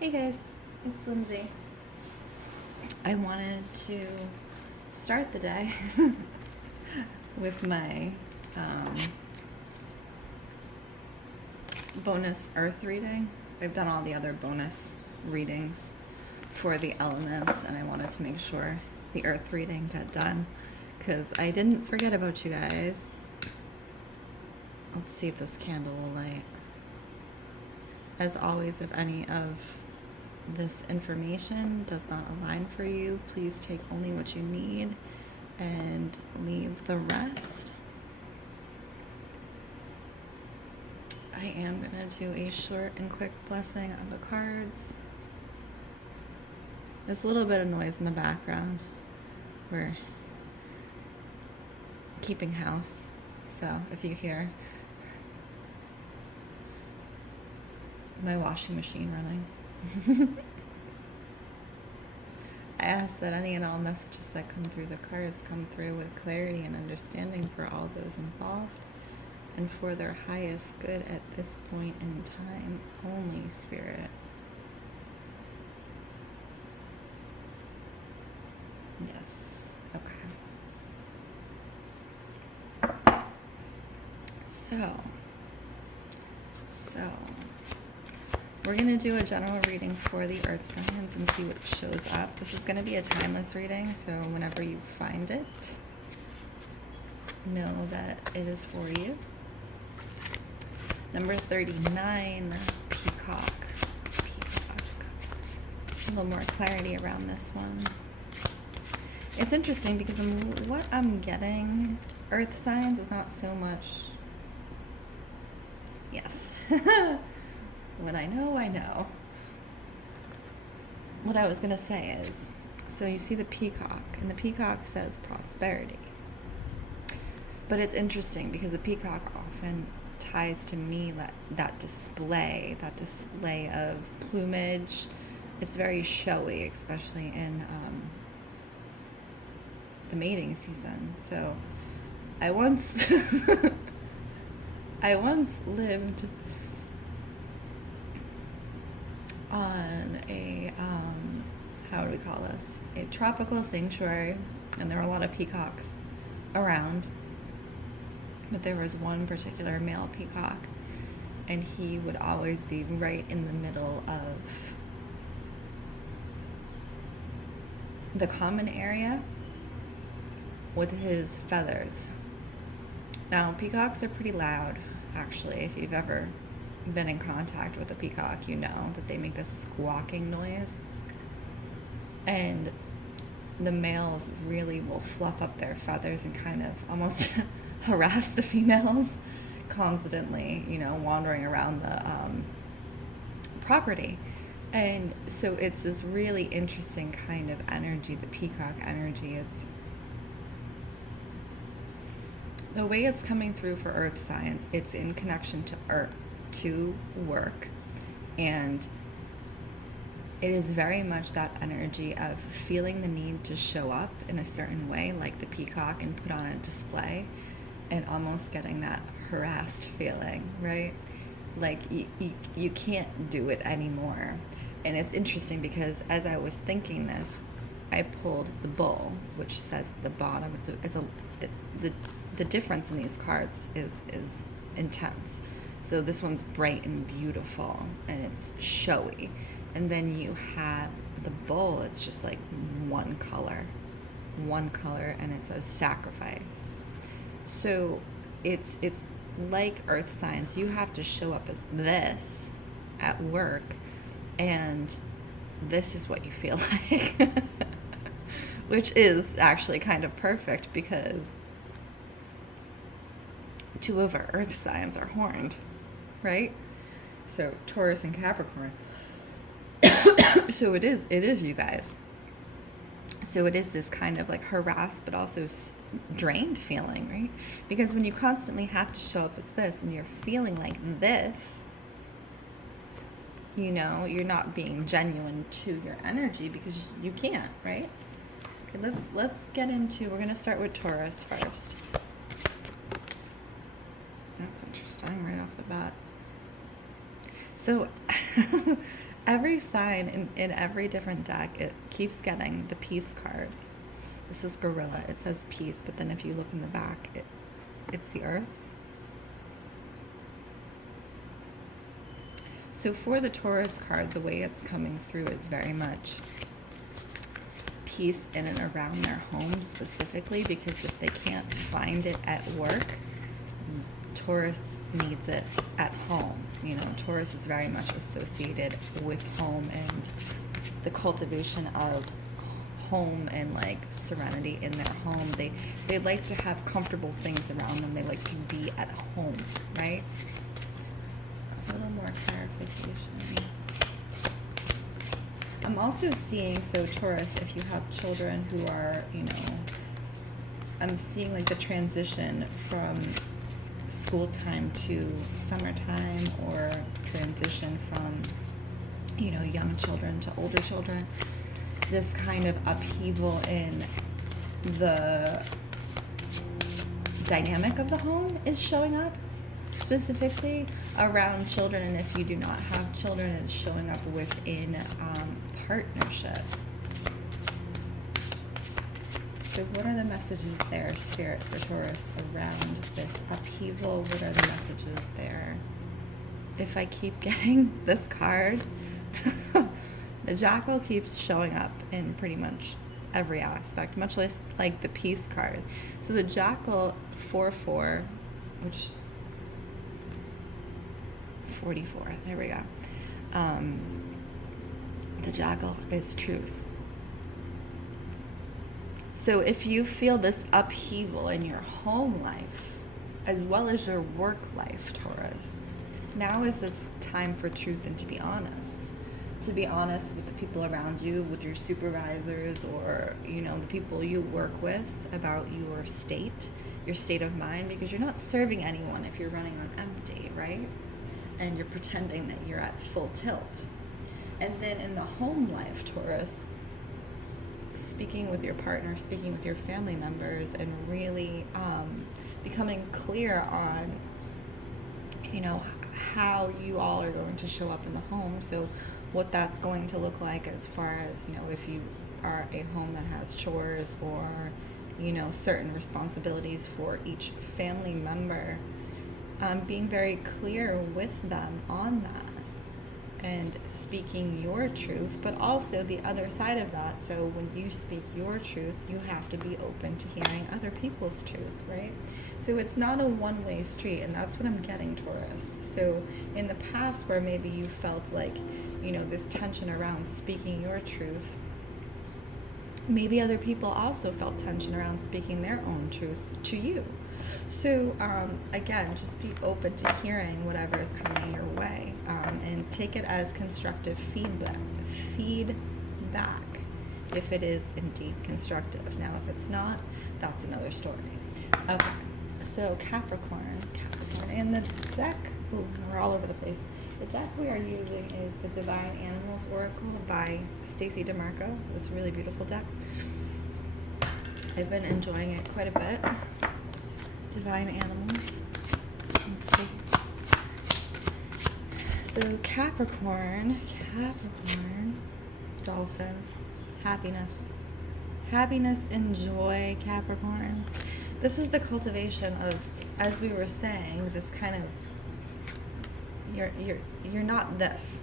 Hey guys, it's Lindsay. I wanted to start the day with my bonus earth reading. I've done all the other bonus readings for the elements, and I wanted to make sure the earth reading got done because I didn't forget about you guys. Let's see if this candle will light. As always, if any of this information does not align for you, please take only what you need and leave the rest. I am going to do a short and quick blessing of the cards. There's a little bit of noise in the background. We're keeping house, so if you hear my washing machine running, I ask that any and all messages that come through the cards come through with clarity and understanding for all those involved and for their highest good at this point in time only, Spirit. Yes. Okay. So we're going to do a general reading for the earth signs and see what shows up. This is going to be a timeless reading, so whenever you find it, know that it is for you. Number 39, peacock. A little more clarity around this one. It's interesting because what I'm getting, earth signs, is not so much, yes. When I know, I know. What I was going to say is, so you see the peacock, and the peacock says prosperity. But it's interesting because the peacock often ties to me that display of plumage. It's very showy, especially in the mating season. So I once lived on a, how do we call this? A tropical sanctuary, and there were a lot of peacocks around. But there was one particular male peacock, and he would always be right in the middle of the common area with his feathers. Now, peacocks are pretty loud, actually. If you've ever been in contact with a peacock, you know that they make this squawking noise, and the males really will fluff up their feathers and kind of almost harass the females constantly, wandering around the property. And so it's this really interesting kind of energy, the peacock energy. It's the way it's coming through for earth signs. It's in connection to earth, to work, and it is very much that energy of feeling the need to show up in a certain way, like the peacock, and put on a display, and almost getting that harassed feeling, right? Like you can't do it anymore. And it's interesting because as I was thinking this, I pulled the bull, which says at the bottom, it's the difference in these cards is intense. So this one's bright and beautiful, and it's showy. And then you have the bull, it's just like one color, and it says sacrifice. So it's like earth signs. You have to show up as this at work, and this is what you feel like. Which is actually kind of perfect because two of our earth signs are horned, right? So Taurus and Capricorn. So it is you guys. So it is this kind of like harassed but also drained feeling, right? Because when you constantly have to show up as this and you're feeling like this, you're not being genuine to your energy because you can't, right? Okay, let's get into, we're going to start with Taurus first. That's interesting right off the bat. So every sign in every different deck, it keeps getting the peace card. This is gorilla. It says peace, but then if you look in the back, it's the earth. So for the Taurus card, the way it's coming through is very much peace in and around their home specifically, because if they can't find it at work, Taurus needs it at home. You know, Taurus is very much associated with home and the cultivation of home and like serenity in their home. They like to have comfortable things around them. They like to be at home, right? A little more clarification. I'm also seeing, so Taurus, if you have children who are, you know, I'm seeing like the transition from school time to summertime, or transition from, you know, young children to older children. This kind of upheaval in the dynamic of the home is showing up specifically around children, and if you do not have children, it's showing up within partnership. So what are the messages there, Spirit, for Taurus around this upheaval? What are the messages there? If I keep getting this card, the jackal keeps showing up in pretty much every aspect, much less like the peace card. So the jackal 4/4, which 44, there we go. The jackal is truth. So if you feel this upheaval in your home life, as well as your work life, Taurus, now is the time for truth and to be honest. To be honest with the people around you, with your supervisors, or, you know, the people you work with about your state of mind, because you're not serving anyone if you're running on empty, right? And you're pretending that you're at full tilt. And then in the home life, Taurus, speaking with your partner, speaking with your family members, and really becoming clear on, you know, how you all are going to show up in the home. So what that's going to look like as far as, you know, if you are a home that has chores or, you know, certain responsibilities for each family member, being very clear with them on that and speaking your truth, but also the other side of that. So when you speak your truth, you have to be open to hearing other people's truth, right? So it's not a one-way street, and that's what I'm getting, Taurus. So in the past, where maybe you felt like, you know, this tension around speaking your truth, maybe other people also felt tension around speaking their own truth to you. So again, just be open to hearing whatever is coming your way, and take it as constructive feedback if it is indeed constructive. Now, if it's not, that's another story. Okay, so Capricorn, and the deck, ooh, we're all over the place. The deck we are using is the Divine Animals Oracle by Stacey DeMarco. This really beautiful deck. I've been enjoying it quite a bit. Divine Animals. Let's see. So Capricorn, Dolphin, happiness and joy, Capricorn. This is the cultivation of, as we were saying, this kind of, you're not this,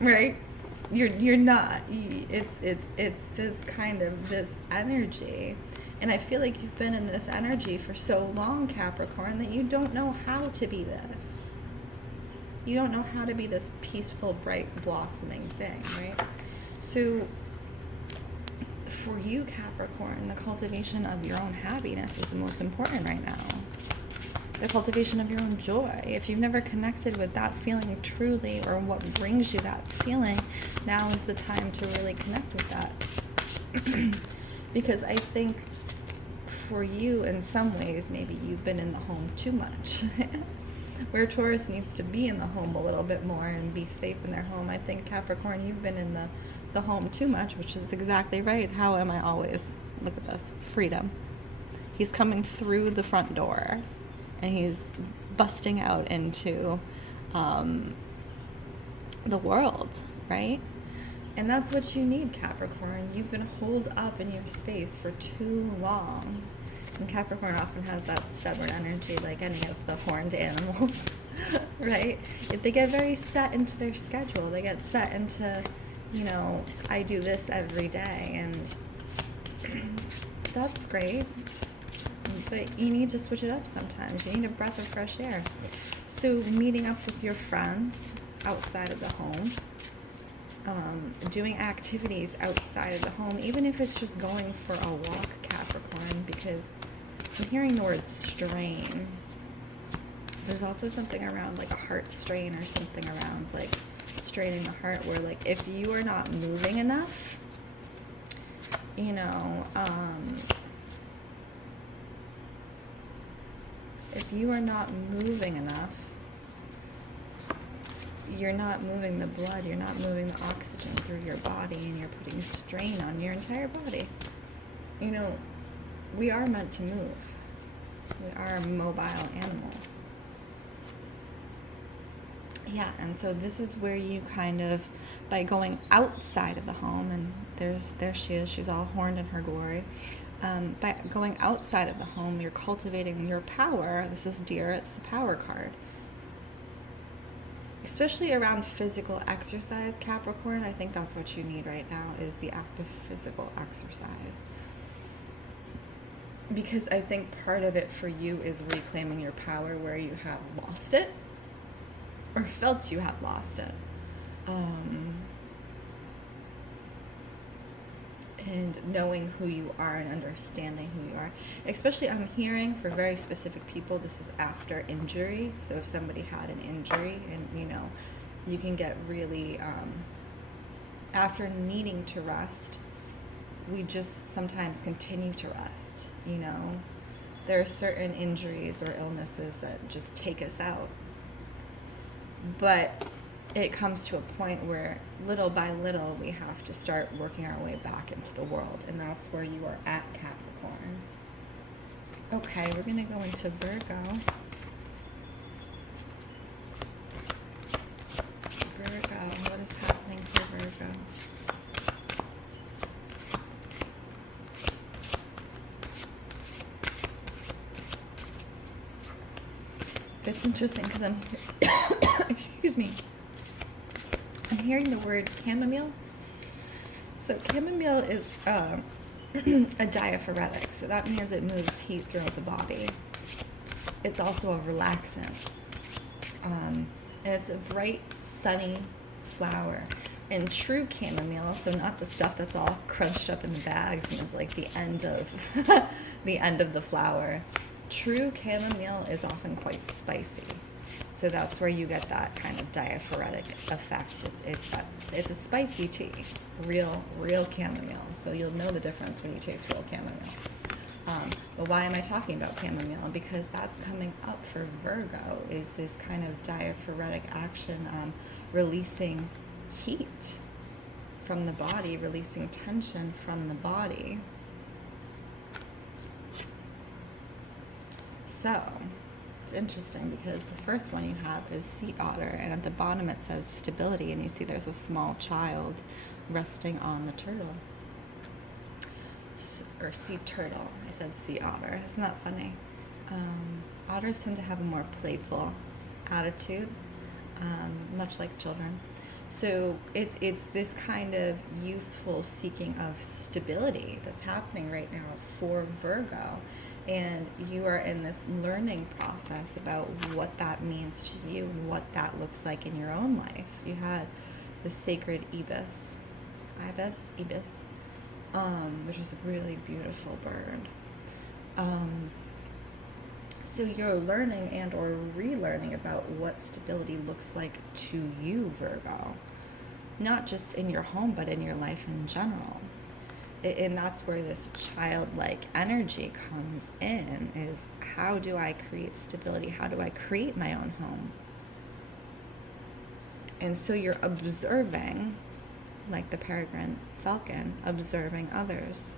right? You're not. It's this kind of, this energy. And I feel like you've been in this energy for so long, Capricorn, that you don't know how to be this. You don't know how to be this peaceful, bright, blossoming thing, right? So for you, Capricorn, the cultivation of your own happiness is the most important right now. The cultivation of your own joy. If you've never connected with that feeling truly, or what brings you that feeling, now is the time to really connect with that. Because I think for you, in some ways, maybe you've been in the home too much. Where Taurus needs to be in the home a little bit more and be safe in their home. I think, Capricorn, you've been in the home too much, which is exactly right. How am I always? Look at this. Freedom. He's coming through the front door, and he's busting out into the world. right? And that's what you need, Capricorn. You've been holed up in your space for too long. And Capricorn often has that stubborn energy like any of the horned animals, right? They get very set into their schedule. They get set into, I do this every day, and that's great. But you need to switch it up sometimes. You need a breath of fresh air. So meeting up with your friends outside of the home, doing activities outside of the home, even if it's just going for a walk, Capricorn, because I'm hearing the word strain. There's also something around like a heart strain or something around like straining the heart where like if you are not moving enough, if you are not moving enough, you're not moving the blood, you're not moving the oxygen through your body, and you're putting strain on your entire body. We are meant to move. We are mobile animals. Yeah, and so this is where you kind of, by going outside of the home, and there she is, she's all horned in her glory. By going outside of the home, you're cultivating your power. This is Deer, it's the power card. Especially around physical exercise, Capricorn, I think that's what you need right now, is the active physical exercise. Because I think part of it for you is reclaiming your power where you have lost it, or felt you have lost it. And knowing who you are and understanding who you are. Especially, I'm hearing for very specific people, this is after injury. So if somebody had an injury and, you can get really, after needing to rest, we just sometimes continue to rest, There are certain injuries or illnesses that just take us out. But it comes to a point where little by little we have to start working our way back into the world, and that's where you are at, Capricorn. Okay, we're going to go into Virgo. What is happening for Virgo? It's interesting because I'm excuse me. I'm hearing the word chamomile. So chamomile is a diaphoretic, so that means it moves heat throughout the body. It's also a relaxant. And it's a bright, sunny flower. And true chamomile, so not the stuff that's all crunched up in the bags and is like the end of the end of the flower. True chamomile is often quite spicy. So that's where you get that kind of diaphoretic effect. It's a spicy tea, real chamomile. So you'll know the difference when you taste real chamomile. But why am I talking about chamomile? Because that's coming up for Virgo, is this kind of diaphoretic action, releasing heat from the body, releasing tension from the body. So it's interesting because the first one you have is sea otter, and at the bottom it says stability, and you see there's a small child resting on the turtle. Or sea turtle. I said sea otter. Isn't that funny? Otters tend to have a more playful attitude, much like children. So it's this kind of youthful seeking of stability that's happening right now for Virgo. And you are in this learning process about what that means to you and what that looks like in your own life. You had the sacred ibis, which is a really beautiful bird. So you're learning and or relearning about what stability looks like to you, Virgo. Not just in your home, but in your life in general. And that's where this childlike energy comes in, is how do I create stability? How do I create my own home? And so you're observing, like the peregrine falcon, observing others.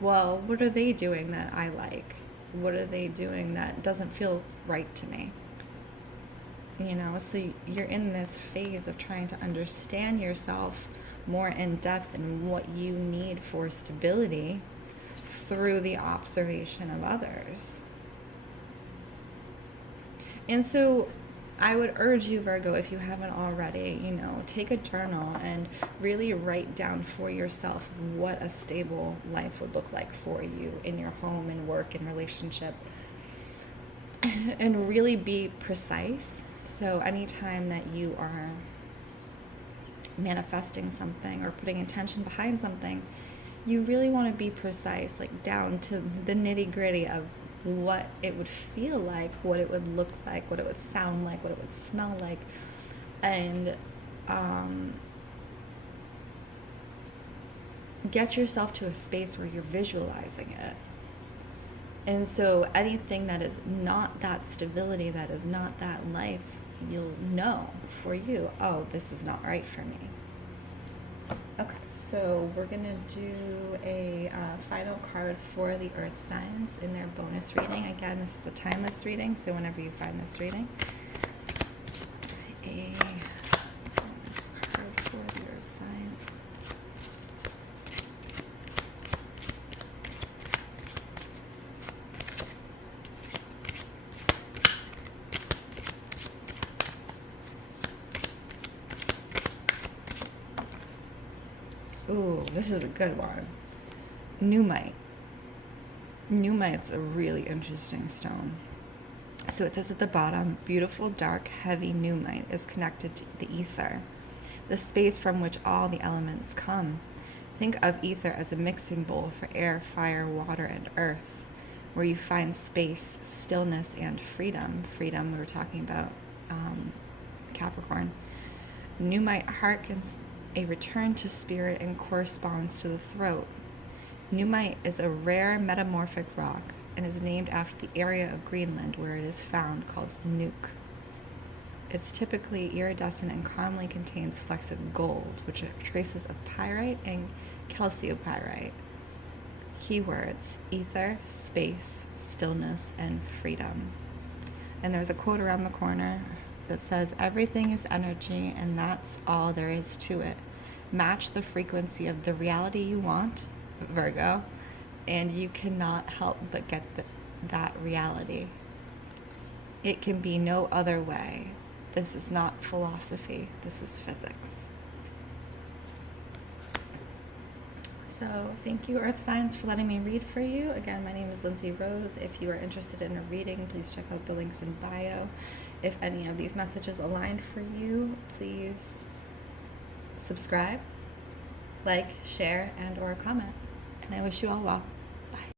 Well, what are they doing that I like? What are they doing that doesn't feel right to me? you know, so you're in this phase of trying to understand yourself more in depth and what you need for stability through the observation of others. And so I would urge you, Virgo, if you haven't already, you know, take a journal and really write down for yourself what a stable life would look like for you in your home and work and relationship, and really be precise. So anytime that you are manifesting something or putting intention behind something, you really want to be precise, like down to the nitty-gritty of what it would feel like, what it would look like, what it would sound like, what it would smell like, and get yourself to a space where you're visualizing it. And so anything that is not that stability, that is not that life, you'll know for you, oh, this is not right for me. Okay, so we're going to do a final card for the earth signs in their bonus reading. Again, this is a timeless reading, so whenever you find this reading, a bonus card for the earth signs. Ooh, this is a good one. Numite. Numite's a really interesting stone. So it says at the bottom, beautiful, dark, heavy numite is connected to the ether, the space from which all the elements come. Think of ether as a mixing bowl for air, fire, water, and earth, where you find space, stillness, and freedom. Freedom, we were talking about Capricorn. Numite harkens a return to spirit and corresponds to the throat. Numite is a rare metamorphic rock and is named after the area of Greenland where it is found, called Nuuk. It's typically iridescent and commonly contains flecks of gold, which are traces of pyrite and calciopyrite. Keywords: ether, space, stillness, and freedom. And there's a quote around the corner that says, everything is energy and that's all there is to it. Match the frequency of the reality you want, Virgo, and you cannot help but get that reality. It can be no other way. This is not philosophy, this is physics. So thank you, earth signs, for letting me read for you. Again, my name is Lindsey Rose. If you are interested in a reading, please check out the links in bio. If any of these messages aligned for you, please subscribe, like, share, and or comment. And I wish you all well.